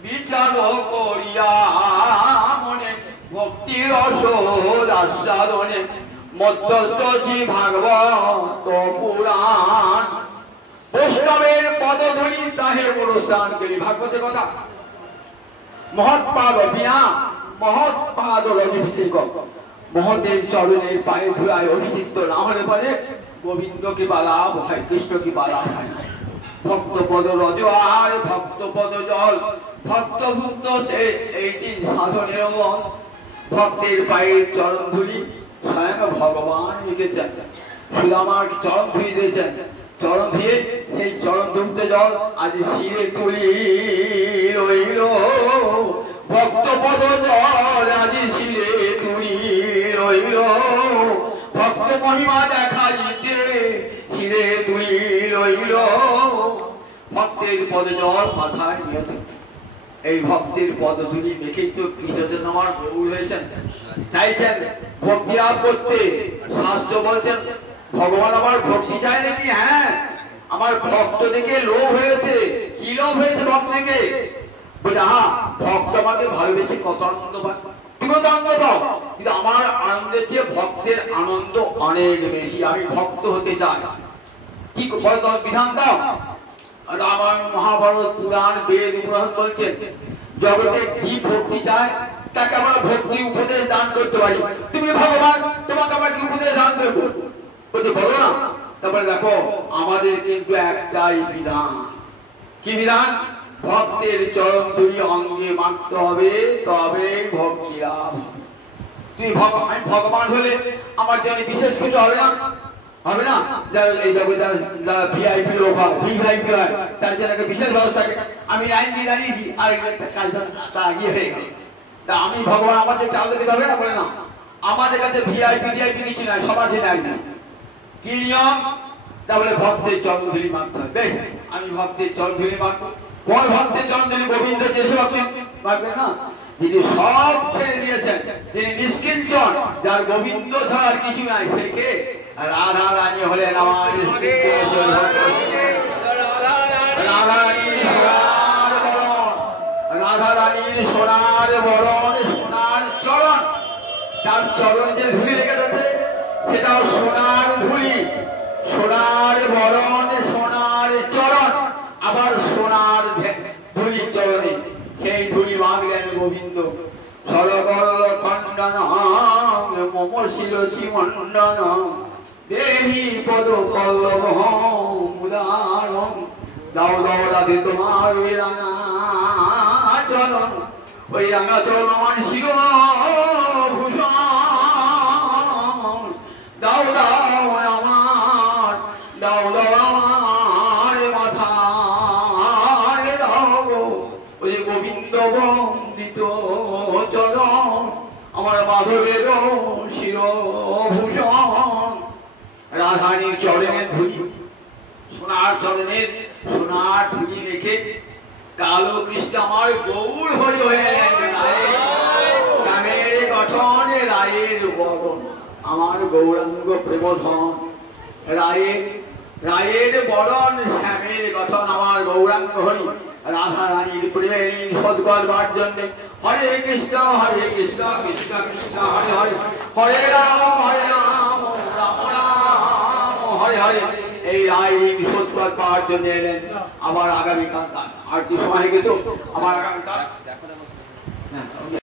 বিচার করিয়া মনে ভক্তি রস আস্বাদনে মধ্যস্থি ভাগবত পুরাণ। বৈষ্ণবের পদধূলি তাহে মোর স্নান কেলি। ভাগবতের কথা। মহৎপাদ বিনা মহৎপাদ অভিষেক, মহতের চরণের পায়ে ধুলায় অভিষিক্ত না হলে পরে গোবিন্দ কি বালা হয়, কৃষ্ণ কি বালা হয় না। ভক্ত পদ রজ আর ভক্ত পদ জল, ভক্ত ভুক্ত সে এই তিন সাধনের মন। ভক্তের পায়ের চরণ ধুলি স্বয়ং ভগবান লিখেছেন। সুদামার চরণ ধুয়ে দিয়েছেন, চরণ ধুয়ে সেই চরণ ধুতে জল আজ শিরে তুলি রইল। ভক্ত পদ জল আজ শিরে তুলি রইল। ভক্ত মহিমা দেখাইতে শিরে তুলি রইল। ভক্তের পদ জল মাথায় নিয়েছেন, এই ভক্তের পদধূলি মেখেই তো কৃষ্ণ আমার গৌর হয়েছেন। চাইছেন ভক্তি লাভ করতে। শাস্ত্র বলছেন ভগবান আমার ভক্তি চায় নাকি? হ্যাঁ, আমার ভক্ত দেখে লোভ হয়েছে। কি লোভ হয়েছে ভক্ত দেখে? বলে হ্যাঁ, ভক্ত আমাকে ভালোবেসে কত আনন্দ পায়, তুমি তো আনন্দ পাও, কিন্তু আমার আনন্দের চেয়ে ভক্তের আনন্দ অনেক বেশি। আমি ভক্ত হতে চাই। কি বল তোমার বিধান দাও। রামায়ণ মহাভারত পুরাণ বেদ উপনিষদ বলছেন জগতে কি ভক্তি চায় তাকে আমরা ভক্তি উপদেশ দান করতে পারি। তুমি ভগবান, তোমাকে আমরা কি উপদেশ দান করবো? বলতে বলো না। তারপরে দেখো আমাদের কিন্তু একটাই বিধান। কি বিধান? ভক্তের চরণ ধুলি অঙ্গে মাখতে হবে, তবে ভক্তি লাভ। তুমি আমি ভগবান হলে আমার জন্য বিশেষ কিছু হবে না? হবে না? এই জগতে যারা ভিআইপি লোক হয়, ভিআইপি হয়, তার জন্য একটা বিশেষ ব্যবস্থা থাকে। আমি লাইন দিয়ে দাঁড়িয়েছি, আর কাজটা আগিয়ে হয়ে গেল। তা আমি ভগবান আমাদের চাল দিতে হবে না? বলে না, আমাদের কাছে ভিআইপি ডিআইপি কিছু নাই, সবার জন্য একদম কি নিয়ম? তাহলে ভক্তের চরণ ধুলি মাখতে হবে। বেশ, আমি ভক্তের চরণ ধুলি মাখবো। কোন ভক্তের চরণ ধুলি? গোবিন্দ যেসব ভক্তি মাখবেন না, যিনি সব ছেড়ে দিয়েছেন, তিনি নিষ্কিঞ্চন, যার গোবিন্দ ছাড়া আর কিছু নাই, সে কে? রাধা রানী হলেন আমার রাধা রানীর সোনার বরণ, রাধা রানীর সোনার বরণ, সোনার চরণ। তার চরণ যে ধুলি লেগে আছে সেটাও সোনার ধুলি। সোনার বরণ, সোনার চরণ, আবার সোনার ধুলি চরণে। সেই ধুলি মাগলেন গোবিন্দ। সরগর খণ্ডন মম শিরসি মণ্ডন দেহি পদ পল্লব মুদারম। দাও দাও রাধে তোমার ওই রাঙা চরণ, ওই রাঙা চরণ আমার শির ভূষণ। দাও দাও আমার, দাও দাও আমার মাথায় দাও গো ওই গোবিন্দ বন্দিত চরণ, আমার মাধবের শিরভূষণ। রাধারীর চরণের ধুলি, সোনার চরণের সোনার ধুলি রেখে কালো কৃষ্ণ আমার গৌর হরি হয়ে শ্যামের গঠন, রায়ের বরণ, আমার গৌরাঙ্গ প্রেমধন। রায়ের রায়ের বরণ শ্যামের গঠন আমার গৌরাঙ্গ হরি রাধা রানীর প্রেমের শোধ করবার জন্য হরে কৃষ্ণ কৃষ্ণ কৃষ্ণ হরে হরে হরে রাম রাম রাম হরে হরে। এই রায় ঋণ শোধ করবার জন্য এলেন। আবার আগামীকাল আর যে সময় গেত আমার আগামীকাল